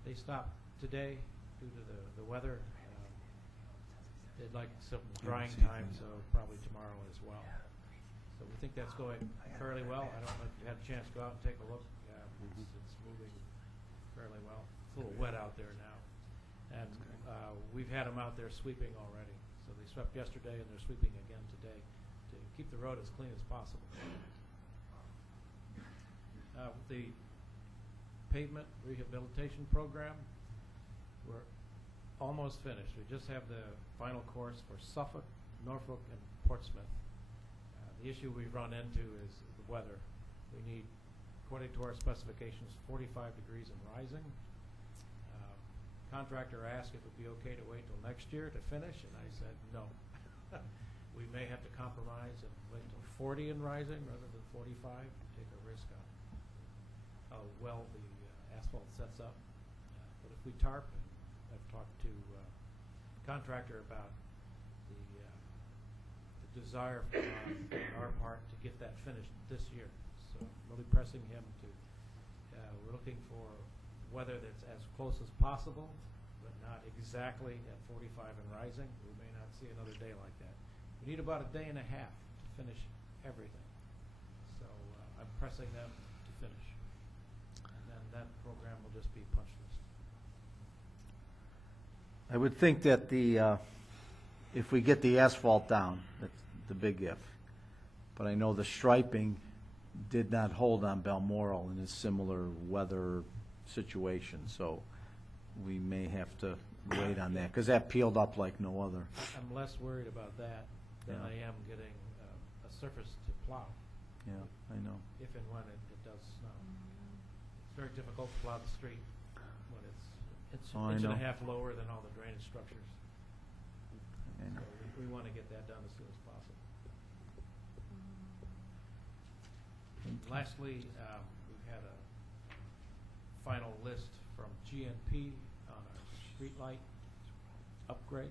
They stopped today due to the weather. They'd like some drying time, so probably tomorrow as well. So we think that's going fairly well. I don't know if you had a chance to go out and take a look. It's moving fairly well. It's a little wet out there now. And we've had them out there sweeping already. So they swept yesterday and they're sweeping again today to keep the road as clean as possible. The pavement rehabilitation program, we're almost finished. We just have the final course for Suffolk, Norfolk, and Portsmouth. The issue we've run into is the weather. We need, according to our specifications, 45 degrees and rising. Contractor asked if it would be okay to wait till next year to finish, and I said no. We may have to compromise and wait till 40 and rising rather than 45, take a risk on how well the asphalt sets up. But if we tarp, and I've talked to contractor about the desire from our part to get that finished this year. So I'm really pressing him to, we're looking for weather that's as close as possible, but not exactly at 45 and rising. We may not see another day like that. We need about a day and a half to finish everything. So I'm pressing them to finish. And then that program will just be punch list. I would think that if we get the asphalt down, that's the big if. But I know the striping did not hold on Balmoral in a similar weather situation, so we may have to wait on that, because that peeled up like no other. I'm less worried about that than Yeah. I am getting a surface to plow, Yeah, I know. if and when it does snow. It's very difficult to plow the street when it's Oh, I inch and a know. half lower than all the drainage structures. I know. So we want to get that done as soon as possible. Lastly, we've had a final list from GNP on a streetlight upgrade.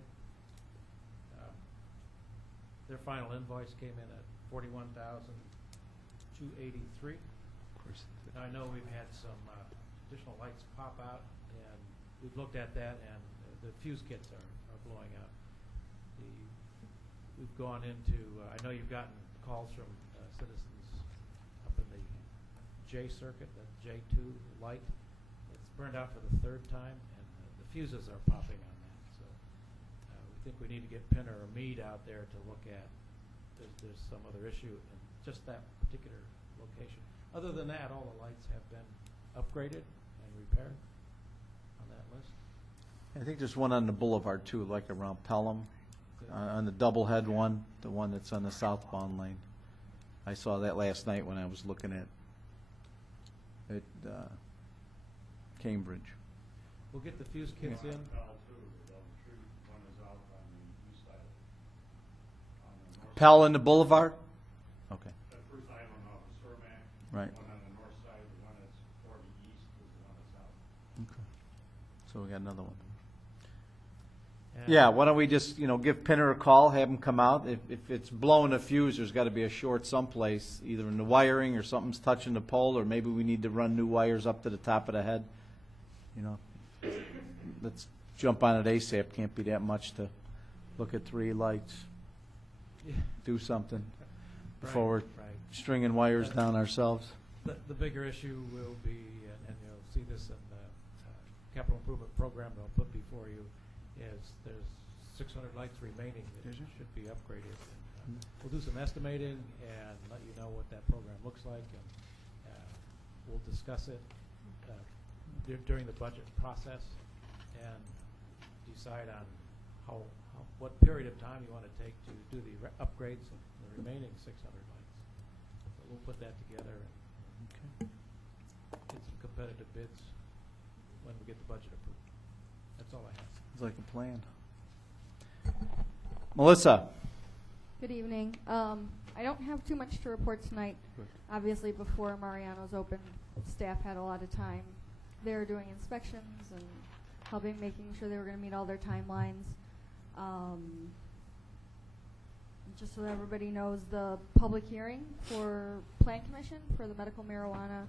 Their final invoice came in at $41,283. Now, I know we've had some additional lights pop out, and we've looked at that, and the fuse kits are blowing out. We've gone into, I know you've gotten calls from citizens up in the J circuit, the J2 light. It's burned out for the third time, and the fuses are popping on that. So we think we need to get Pinner or Mead out there to look at. There's some other issue in just that particular location. Other than that, all the lights have been upgraded and repaired on that list. I think there's one on the boulevard too, like around Pelham, on the double head one, the one that's on the southbound lane. I saw that last night when I was looking at Cambridge. We'll get the fuse kits in. Pell in the boulevard? Okay. The first island off of Cermak. Right. The one on the north side, the one that's 40 east is the one that's south. Okay. So we got another one. And Yeah, why don't we just, give Pinner a call, have him come out. If it's blowing a fuse, there's got to be a short someplace, either in the wiring or something's touching the pole, or maybe we need to run new wires up to the top of the head. Let's jump on it ASAP. Can't be that much to look at 3 lights. Yeah. Do something before Right, we're right. stringing wires down ourselves. The bigger issue will be, and you'll see this in the capital improvement program that I'll put before you, is there's 600 lights remaining that should be upgraded. And, we'll do some estimating and let you know what that program looks like, and we'll discuss it during the budget process and decide on what period of time you want to take to do the upgrades of the remaining 600 lights. So we'll put that together and get some competitive bids when we get the budget approved. That's all I have. It's like a plan. Melissa? Good evening. I don't have too much to report tonight. Good. Obviously, before Mariano's open, staff had a lot of time. They were doing inspections and making sure they were going to meet all their timelines. Just so that everybody knows, the public hearing for Plan Commission for the medical marijuana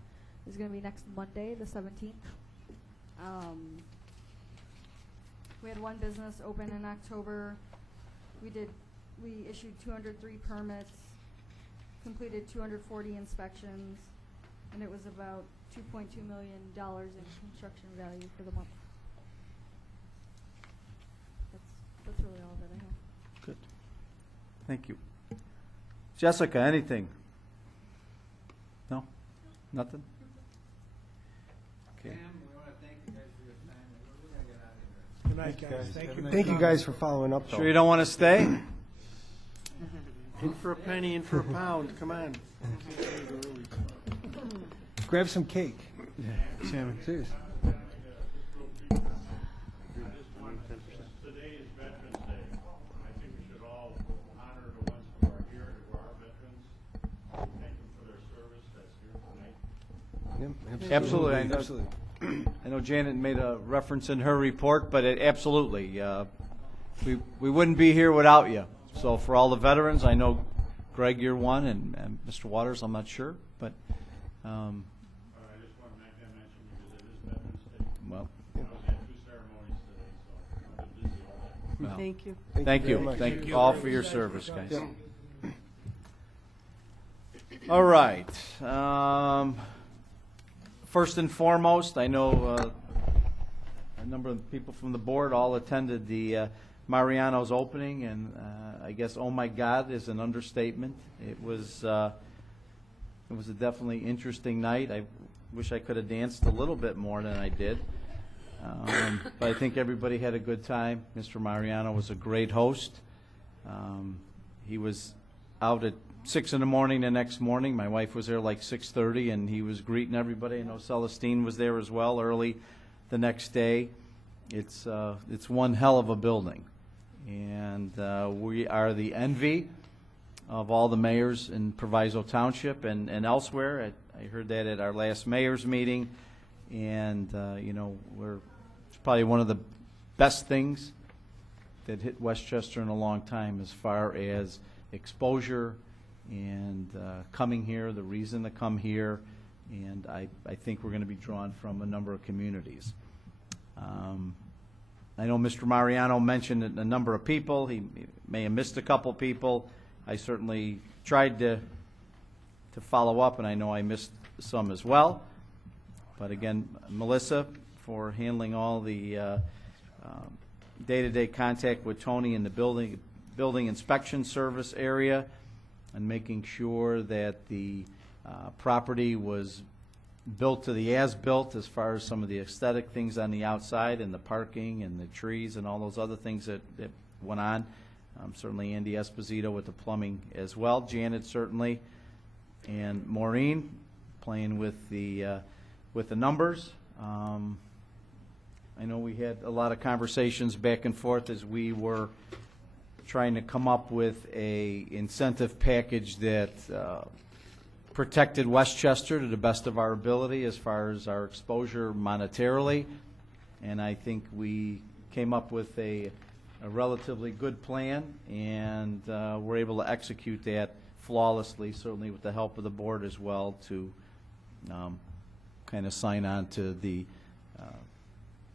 is going to be next Monday, the 17th. We had one business open in October. We issued 203 permits, completed 240 inspections, and it was about $2.2 million in construction value for the month. That's really all that I have. Good. Thank you. Jessica, anything? No? Nothing? Okay. Good night, guys. Thank you. Thank you guys for following up, though. Sure you don't want to stay? In for a penny, in for a pound, come on. Grab some cake. Salmon. Serious. Today is Veterans Day. I think we should all honor the ones who are here, who are veterans. Thank them for their service that's here tonight. Absolutely. I know Janet made a reference in her report, but absolutely. We wouldn't be here without you. So for all the veterans, I know, Greg, you're one, and Mr. Waters, I'm not sure, but I just want to make that mention because it is Veterans Day. well, I was at 2 ceremonies today, so I've been busy all day. well, Thank you. thank you. very much. Thank you all for your service, guys. Yep. All right. First and foremost, I know a number of people from the board all attended the Mariano's opening, and I guess, oh my God is an understatement. It was a definitely interesting night. I wish I could have danced a little bit more than I did. But I think everybody had a good time. Mr. Mariano was a great host. He was out at 6 in the morning the next morning. My wife was there like 6:30, and he was greeting everybody. I know Celestine was there as well early the next day. It's one hell of a building, and we are the envy of all the mayors in Proviso Township and elsewhere. I heard that at our last mayor's meeting, and it's probably one of the best things that hit Westchester in a long time as far as exposure and coming here, the reason to come here, and I think we're going to be drawn from a number of communities. I know Mr. Mariano mentioned a number of people. He may have missed a couple people. I certainly tried to follow up, and I know I missed some as well. But again, Melissa, for handling all the day-to-day contact with Tony in the building inspection service area, and making sure that the property was built to the as-built as far as some of the aesthetic things on the outside and the parking and the trees and all those other things that went on. Certainly Andy Esposito with the plumbing as well. Janet certainly, and Maureen playing with the numbers. I know we had a lot of conversations back and forth as we were trying to come up with a incentive package that protected Westchester to the best of our ability as far as our exposure monetarily, and I think we came up with a relatively good plan, and we're able to execute that flawlessly, certainly with the help of the board as well, to kind of sign on to the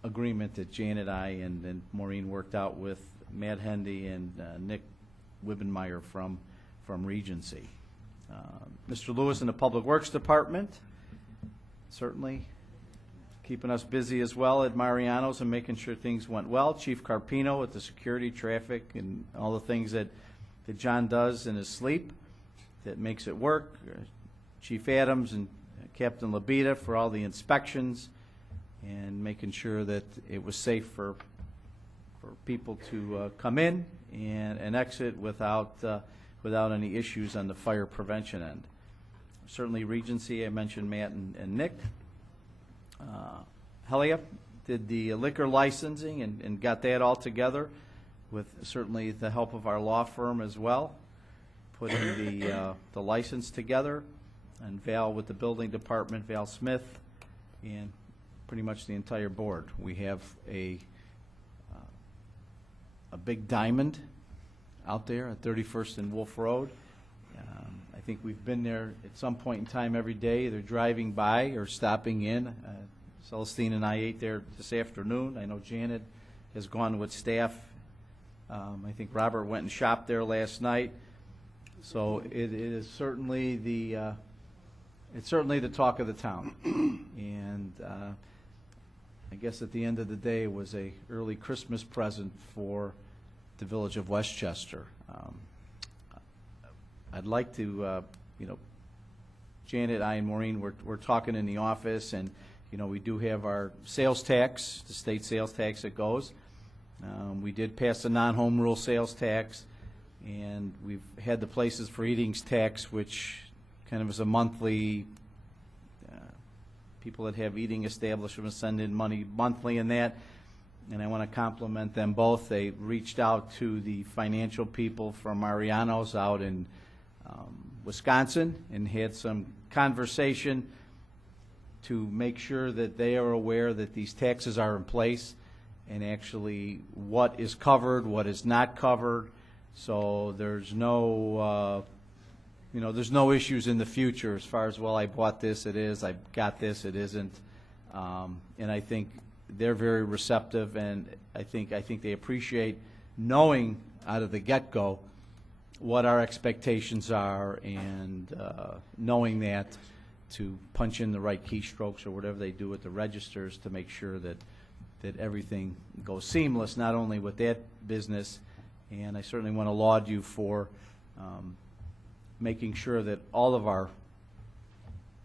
agreement that Janet, I, and Maureen worked out with Matt Hendy and Nick Wibbenmeyer from Regency. Mr. Lewis in the Public Works Department, certainly keeping us busy as well at Mariano's and making sure things went well. Chief Carpino with the security, traffic, and all the things that John does in his sleep that makes it work. Chief Adams and Captain Labita for all the inspections and making sure that it was safe for people to come in and exit without any issues on the fire prevention end. Certainly Regency, I mentioned Matt and Nick. Helia did the liquor licensing and got that all together with certainly the help of our law firm as well, putting the license together, and Val with the building department, Val Smith, and pretty much the entire board. We have a big diamond out there at 31st and Wolf Road. I think we've been there at some point in time every day, either driving by or stopping in. Celestine and I ate there this afternoon. I know Janet has gone with staff. I think Robert went and shopped there last night. So it is certainly the talk of the town. And I guess at the end of the day, it was a early Christmas present for the village of Westchester. I'd like to, Janet, I, and Maureen, we're talking in the office, and we do have our sales tax, the state sales tax that goes. We did pass the non-home rule sales tax, and we've had the places for eatings tax, which kind of is a monthly, people that have eating establishments send in money monthly in that, and I want to compliment them both. They reached out to the financial people from Mariano's out in Wisconsin and had some conversation to make sure that they are aware that these taxes are in place and actually what is covered, what is not covered, so there's no there's no issues in the future as far as, well, I bought this, it is, I got this, it isn't. And I think they're very receptive, and I think they appreciate knowing out of the get-go what our expectations are, and knowing that to punch in the right keystrokes or whatever they do at the registers to make sure that that everything goes seamless, not only with that business, and I certainly want to laud you for making sure that all of our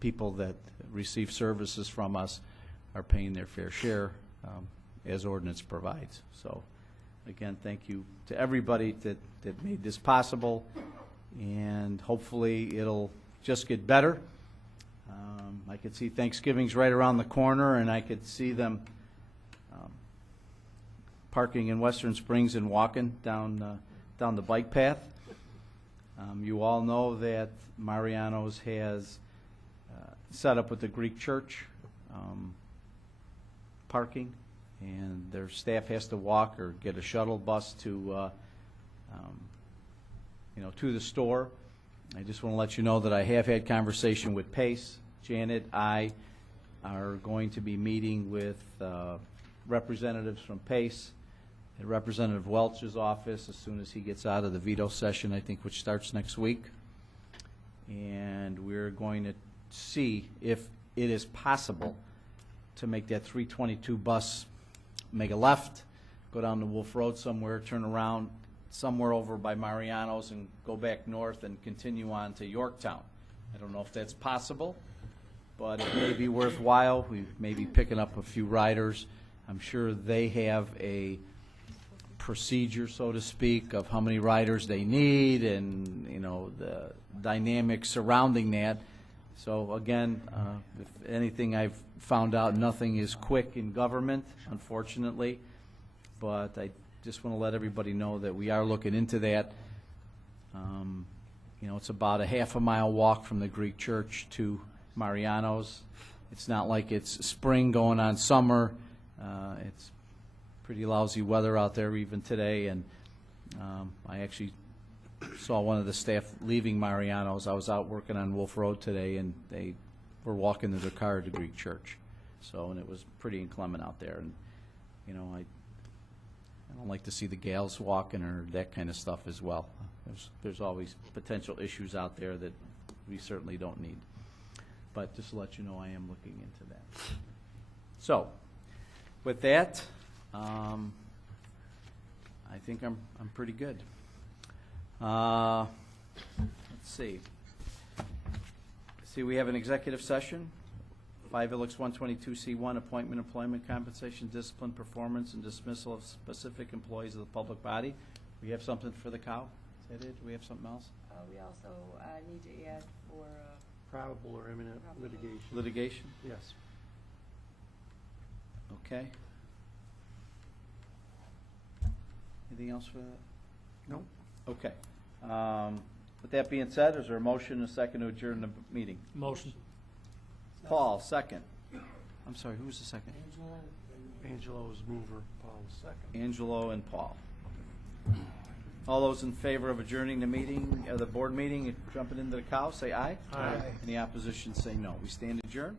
people that receive services from us are paying their fair share as ordinance provides. So, again, thank you to everybody that made this possible, and hopefully it'll just get better. I could see Thanksgiving's right around the corner, and I could see them parking in Western Springs and walking down the bike path. You all know that Mariano's has set up with the Greek church parking, and their staff has to walk or get a shuttle bus to the store. I just want to let you know that I have had conversation with Pace. Janet, I are going to be meeting with representatives from Pace at Representative Welch's office as soon as he gets out of the veto session, I think, which starts next week. And we're going to see if it is possible to make that 322 bus make a left, go down to Wolf Road somewhere, turn around somewhere over by Mariano's and go back north and continue on to Yorktown. I don't know if that's possible, but it may be worthwhile. We may be picking up a few riders. I'm sure they have a procedure, so to speak, of how many riders they need and, the dynamics surrounding that. So again, if anything I've found out, nothing is quick in government, unfortunately, but I just want to let everybody know that we are looking into that. It's about a half-a-mile walk from the Greek church to Mariano's. It's not like it's spring going on summer. It's pretty lousy weather out there even today, and I actually saw one of the staff leaving Mariano's. I was out working on Wolf Road today, and they were walking to their car to Greek church. And it was pretty inclement out there, and I don't like to see the gals walking or that kind of stuff as well. There's always potential issues out there that we certainly don't need. But just to let you know, I am looking into that. So, with that, I think I'm pretty good. Let's see. We have an executive session. 5 Ilix 122C1, appointment, employment, compensation, discipline, performance, and dismissal of specific employees of the public body. We have something for the cow? Is that it? Do we have something else? We also need to add for Probable or imminent litigation. Litigation? Yes. Okay. Anything else for that? No. Okay. With that being said, is there a motion and a second to adjourn the meeting? Motion. Paul, second. I'm sorry, who was the second? Angelo's mover, Paul's second. Angelo and Paul. All those in favor of adjourning the meeting, the board meeting, and jumping into the cow, say aye. Aye. Any opposition, say no. We stand adjourned.